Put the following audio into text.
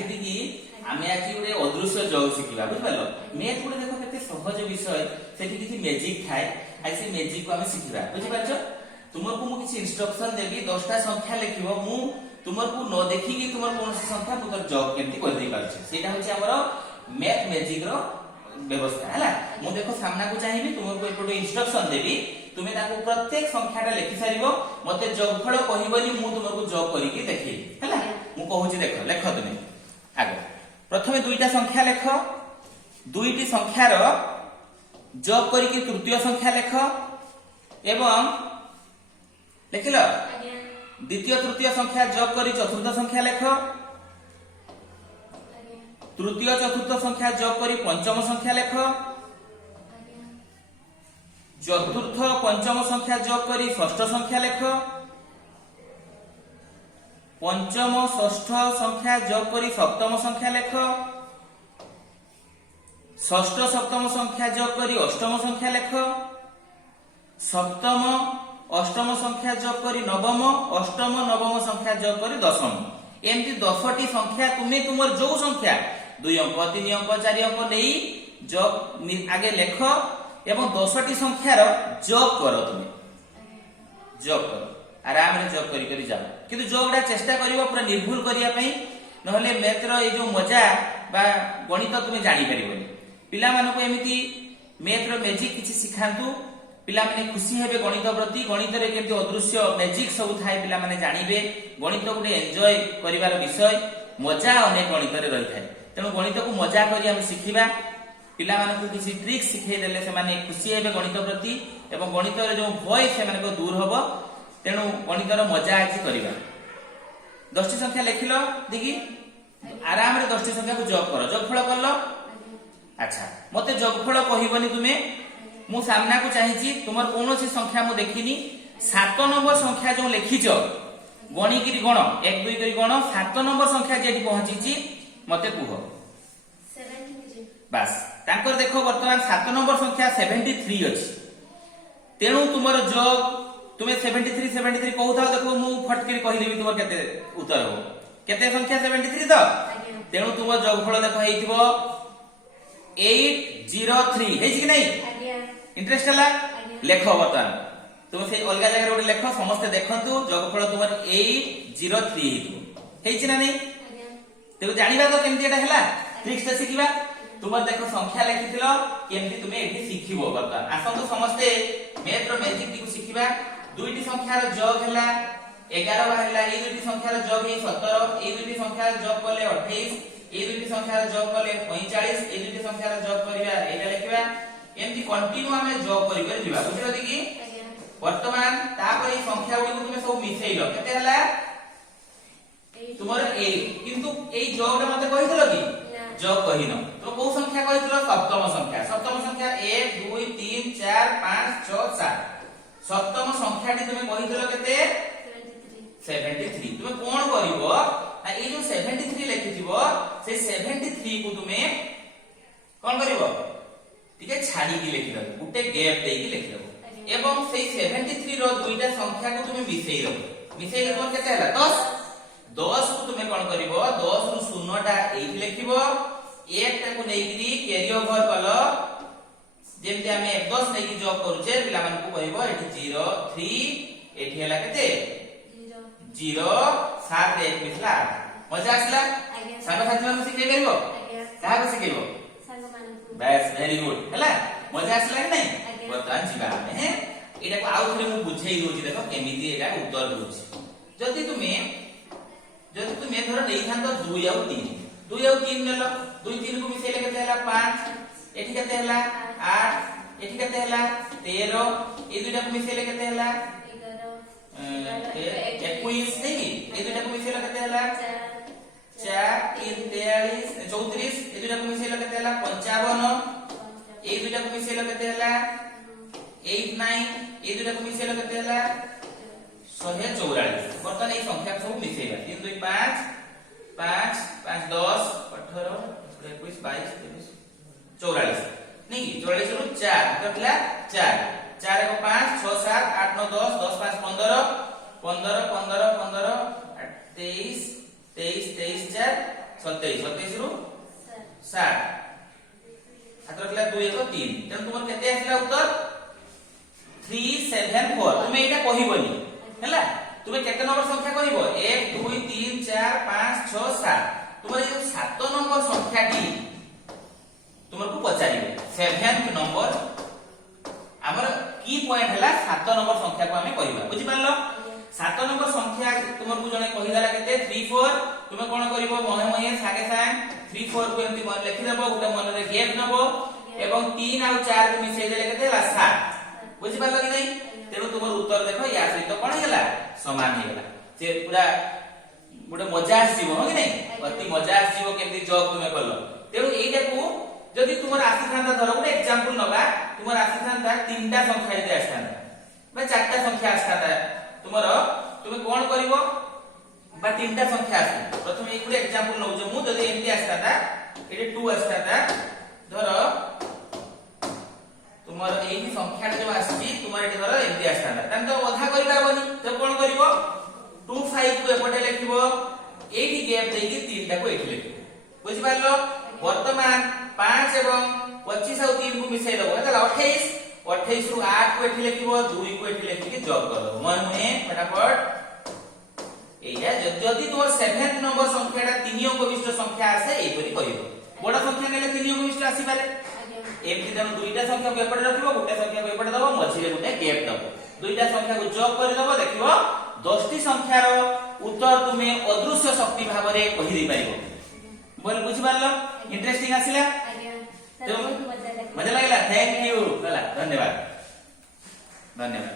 आखिरी की आमे आखि गोटे अदृश्य जग शिखिबा बुझ पालो मैथ गोटे देखो केते सहज विषय सेठी किछि मैजिक थाए आ से मैजिक को आमे शिखिबा बुझि पाछो तुमको मु किछि इंस्ट्रक्शन देबी 10टा संख्या लिखिबो मु तुमको न देखि कि तुमर कोन संख्या मुतर जग केमति कर दे पाछे सेटा होछि हमर मैथ मैजिक रो व्यवस्था हला मु देखो सामना को चाहिबी तुमको एपटो इंस्ट्रक्शन देबी तुमे ताको प्रत्येक संख्याटा लिखि सारिबो मते जोगफळ कहिबोनी मु तुमको जोग करी कि देखि हला मु कहूची देखो लेख तुमे आगो प्रथमे दुईटा संख्या लेख दुईटी संख्यार जोग करी कि तृतीय संख्या लेख एवं लिखिलो द्वितीय तृतीय संख्या जोग करी चतुर्थ संख्या लेख तृतीय चतुर्थ संख्या जोग करी पंचम संख्या लेख चतुर्थ पंचम संख्या जोग करी षष्ठ संख्या लेख पंचम षष्ठ संख्या जोग करी सप्तम संख्या लेख षष्ठ सप्तम संख्या जोग करी अष्टम संख्या लेख सप्तम अष्टम संख्या जोग करी नवम अष्टम नवम संख्या जोग करी दशम एमती 10टी संख्या तुम्हें तुमर जो संख्या 2 अंक 3 अंक 4 अंक नहीं जोग आगे लेख एवं 10टी संख्यार जोग करो तुम्हें जोग करो आराम रे जोग करी करी जाओ किंतु जोगडा चेष्टा करिवो पूरा निर्भुल करिया पई नहले मैथ रो ए जो मजा बा गणित तुम्हें जानि परिबोनी पिला मानको एमिति मैथ रो मैजिक किछि सिखांतु पिला माने खुशी हेबे गणित प्रति गणित रे केमति अदृश्य मैजिक सब थाए पिला माने जानिबे गणित गुटे एन्जॉय करिवार विषय मजा अनेक गणित रे रहि थाए तेनु गणित को मजा करी हम सिखिबा पिला मानको किछि ट्रिक सिखै देले से माने खुशी हेबे गणित प्रति एवं गणित रे जो भय से माने को दूर होबो तेनु गणित रो मजा आछि करिबा 10टी संख्या लिखिलो देखि आराम रे 10टी संख्या को जोग करो जोगफळ करलो अच्छा मते जोगफळ कहिबनी तुमे मु सामना को चाहिछि तुमर कोनोसी संख्या मु देखिनी 7 नंबर संख्या जो लिखिछो गणी किरी गण 1 2 करी गण 7 नंबर संख्या जेठी पहुंचीची मते कुह 73 बस तांकर देखो वर्तमान 7 नंबर संख्या 73 अछि तेनु तुमर जोग तुमे 73 कहू था देखो मु फटकिरी कहि देबी तुमर केते उत्तर हो केते संख्या 73 तो तेनु तुमर जोगफळ देखो हेइथिबो 803 हेछि कि नै इंटरेस्ट हला लेख बर्तमान तुम से अलग जगह रोड लेख समस्त देखंतु जोगफळ तुमर 803 हेतु हेछि ना नै तेको जानिबा तो केमति एटा हला ट्रिक्स से सिखिबा तुमर देखो संख्या लिखिथिलो केमति तुमे एठी सिखिबो बर्तमान आसंतु समस्त मैथ रो मैजिक टिकु सिखिबा दुईटी संख्यार जोग हला 11 बाहरला ए दुईटी संख्यार जोग हे 17 ए दुईटी संख्यार जोग करले 28 ए दुईटी संख्यार जोग करले 45 ए दुईटी संख्यार जोग करिबा एटा लिखिबा एमती कंटिन्यू हमें जॉब करि करि दिबा बुझिलो कि वर्तमान तापर ई संख्या गुडी को तुमे सब मिसेइलो केते हला तुमर 8 किंतु एई जॉब रे मते कहितलो कि जॉब कहिनो तो को संख्या कहितलो सप्तम संख्या 1 2 3 4 5 6 7 सप्तम संख्याटी तुमे कहितलो केते 73 तुमे कोन करिवो आ ए जो 73 लिखिथिबो से 73 को तुमे कोन करिवो ठीक है छाड़ी की लिखि दो गुटे गैप दे की लिखि दो एवं से 73 रो दुईटा संख्या को तुमे मिसेइले कोन केते हला 10 को तुमे कोन करिवो 10 रु 0 टा एही लिखिबो 1 टा को नेइकरी कैरी ओवर कलो जेमति हमें 10 नेकी जॉब करूचे पिला मन को कहबो एठी 0 3 एठी हला केते 0 7 1 मिसला मजा आसला सानो साथी मन सिखे करिवो काहा को सिखेबो बस वेरी गुड हला मजा आसला नै बर्तमान जीवा में एटा को आउ थरे मु बुझेई दोची देखो केमिति एटा उत्तर दोची जति तुमे धर नै थान तो 2 और 3 नेलो 2 3 को मिसेले केते हला 5 एठी केते हला 8 एठी केते हला 13 ए दुटा को मिसेले केते हला 21 नै ए दुटा को मिसेले केते हला 4 3 43 34 ए दुटा को मिसेले केते हला 55 ए दुटा को मिसेले केते हला 89 ए दुटा को मिसेले केते हला 144 बर्तमान ए संख्या सब मिसेइबा 3 2 5 5 5 10 18 21 22 23 44 नहीं 44 रु 4 कटला 4 4 को 5 6 7 8 9 10 10 5 15 15 15 15 23 23 23 4 27 27 रु सर 60 हाथ रखला 2 1 3 तेन तुमर केते आसिला उत्तर 374 तुमे एटा कहिबनी हैला तुमे केते नंबर संख्या कहिबो 1 2 3 4 5 6 7 तुमर ये 7 नंबर संख्याटी तुमको पचारिबे 7th नंबर हमर की पॉइंट हला 7 नंबर संख्या को हमें कहिबा बुझि पारलो 7 नंबर संख्या तुमको जने कहिदाला केते 3 4 तुमे कोन करिवो महे महे सागे साग 3 4 को एमती मन लिखि देबो गुटे मन रे गैप नबो एवं 3 और 4 को मिसै देले केते हला 7 बुझि पारलो कि नै तेरो तुमर उत्तर देखो या सहित कोन हेला समान हे गेला जे पूरा गुटे मजा आसीबो हो कि नै अति मजा आसीबो केमती जॉब तुमे करलो तेरो एटा को जदि तुमर आसी थांता धरो गुटे एग्जांपल नबा तुमर आसी थांता तीनटा संख्या जदि आसतांता बा चारटा संख्या आसतांता तुमर तुमे कोन करिवो बा तीनटा संख्या आसे प्रथम एक गुटे एग्जांपल नौ जे मु जदि एमती आसतांता एटे 2 आसतांता धरो तुमर एही संख्या जो आसी तुमर एटे धरो एमती आसतांता तन तो अधा करि पारबनी तो कोन करिवो 2 5 को एपटे लिखिबो एही गैप देकी तीनटा को एठी लिखिबो बुझि पारलो वर्तमान 5 एवं 25 और 3 को मिसै दबो एतला 28 28 रु 8 को एठी लिखिबो 2 को एठी लिखि जॉब कर दबो मन में फटाफट एया जदि तोर 7th नंबर संख्याटा 3 अंक विशिष्ट संख्या आसे एई परि कहिबो बडा संख्या नेले 3 अंक विशिष्ट आसी पारे एमति तनो दुईटा संख्या को एपटे रखिबो गुटे संख्या को एपटे दबो मझी रे गुटे गैप दबो दुईटा संख्या को जॉब कर दबो देखिबो 10टी संख्यार उत्तर तुमे अदृश्य शक्ति भाबरे कहि दे पारिबो बोल बुझि पारलो इंटरेस्टिंग आसिला सर बहुत मजा लगा मजा लागला थैंक यू चला धन्यवाद धन्यवाद।